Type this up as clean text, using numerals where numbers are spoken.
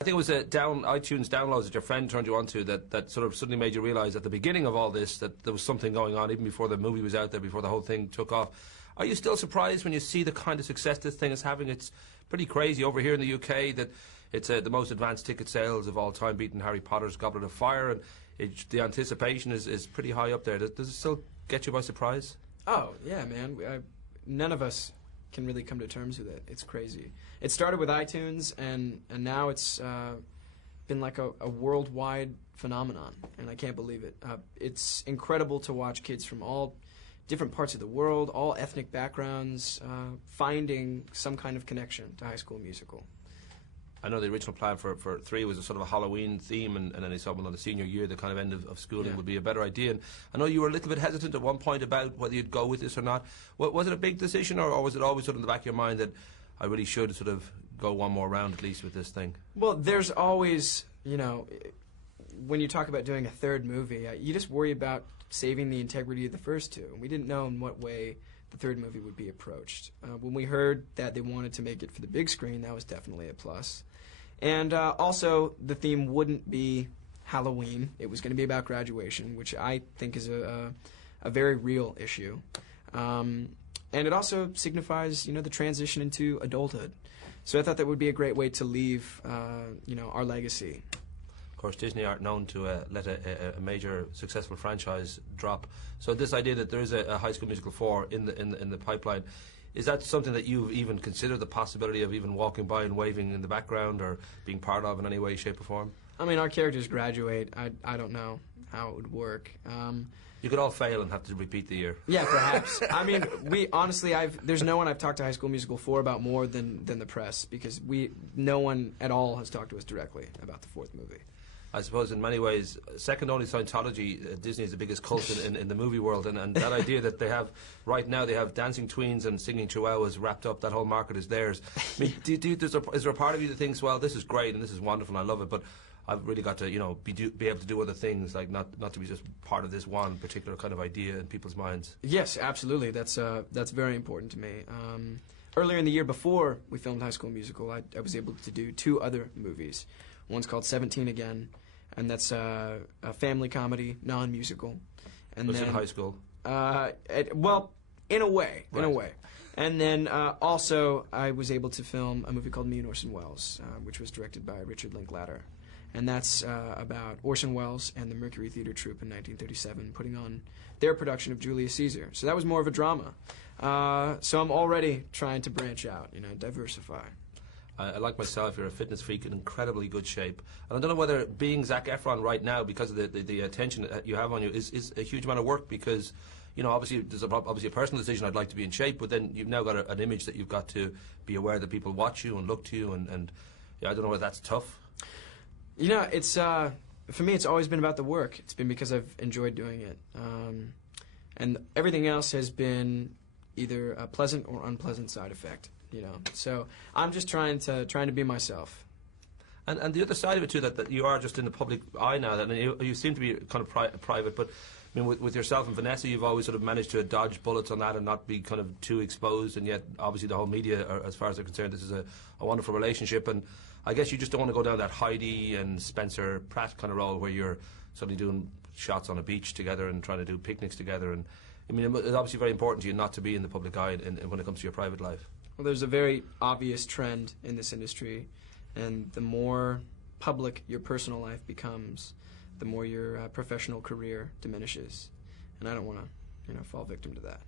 I think it was iTunes downloads that your friend turned you onto that sort of suddenly made you realise at the beginning of all this that there was something going on, even before the movie was out there, before the whole thing took off. Are you still surprised when you see the kind of success this thing is having? It's pretty crazy over here in the UK that it's the most advanced ticket sales of all time, beating Harry Potter's Goblet of Fire, and the anticipation is pretty high up there. Does it still get you by surprise? Oh, yeah, man. None of us can really come to terms with it. It's crazy. It started with iTunes, and now it's been like a worldwide phenomenon, and I can't believe it. It's incredible to watch kids from all different parts of the world, all ethnic backgrounds, finding some kind of connection to High School Musical. I know the original plan for 3 was a sort of a Halloween theme, and then they saw on the senior year, the kind of end of schooling would be a better idea. And I know you were a little bit hesitant at one point about whether you'd go with this or not. Was it a big decision, or was it always sort of in the back of your mind that I really should sort of go one more round at least with this thing? Well, there's always, you know, when you talk about doing a third movie, you just worry about saving the integrity of the first two. And we didn't know in what way the third movie would be approached. When we heard that they wanted to make it for the big screen, that was definitely a plus. And also, the theme wouldn't be Halloween. It was going to be about graduation, which I think is a very real issue. And it also signifies, you know, the transition into adulthood. So I thought that would be a great way to leave, you know, our legacy. Of course, Disney aren't known to let a major successful franchise drop. So this idea that there is a High School Musical 4 in the pipeline, is that something that you've even considered, the possibility of even walking by and waving in the background or being part of in any way, shape or form? I mean, our characters graduate. I don't know how it would work. You could all fail and have to repeat the year. Yeah, perhaps. I mean, honestly, there's no one I've talked to High School Musical 4 about more than the press, because no one at all has talked to us directly about the fourth movie. I suppose in many ways, second only Scientology, Disney is the biggest cult in the movie world, and that idea that they have, right now, they have dancing tweens and singing chihuahuas wrapped up, that whole market is theirs. I mean, is there a part of you that thinks, well, this is great and this is wonderful and I love it, but I've really got to, you know, be able to do other things, like not to be just part of this one particular kind of idea in people's minds? Yes, absolutely. That's very important to me. Earlier in the year, before we filmed High School Musical, I was able to do 2 other movies. One's called 17 Again, and that's a family comedy, non-musical. And was it high school? Well, in a way, right. In a way. And then also, I was able to film a movie called Me and Orson Welles, which was directed by Richard Linklater. And that's about Orson Welles and the Mercury Theater Troupe in 1937 putting on their production of Julius Caesar. So that was more of a drama. So I'm already trying to branch out, you know, diversify. I like myself, you're a fitness freak in incredibly good shape. And I don't know whether being Zac Efron right now, because of the attention that you have on you, is a huge amount of work, because, you know, obviously there's obviously a personal decision, I'd like to be in shape, but then you've now got an image that you've got to be aware that people watch you and look to you, and yeah, I don't know whether that's tough. You know, it's, for me, it's always been about the work. It's been because I've enjoyed doing it. And everything else has been either a pleasant or unpleasant side effect. You know, so I'm just trying to be myself. And the other side of it too, that you are just in the public eye now, that you seem to be kind of private, but I mean, with yourself and Vanessa, you've always sort of managed to dodge bullets on that and not be kind of too exposed, and yet obviously the whole media, as far as they're concerned, this is a wonderful relationship, and I guess you just don't want to go down that Heidi and Spencer Pratt kind of role where you're suddenly doing shots on a beach together and trying to do picnics together, and I mean, it's obviously very important to you not to be in the public eye when it comes to your private life. Well, there's a very obvious trend in this industry, and the more public your personal life becomes, the more your professional career diminishes. And I don't want to, you know, fall victim to that.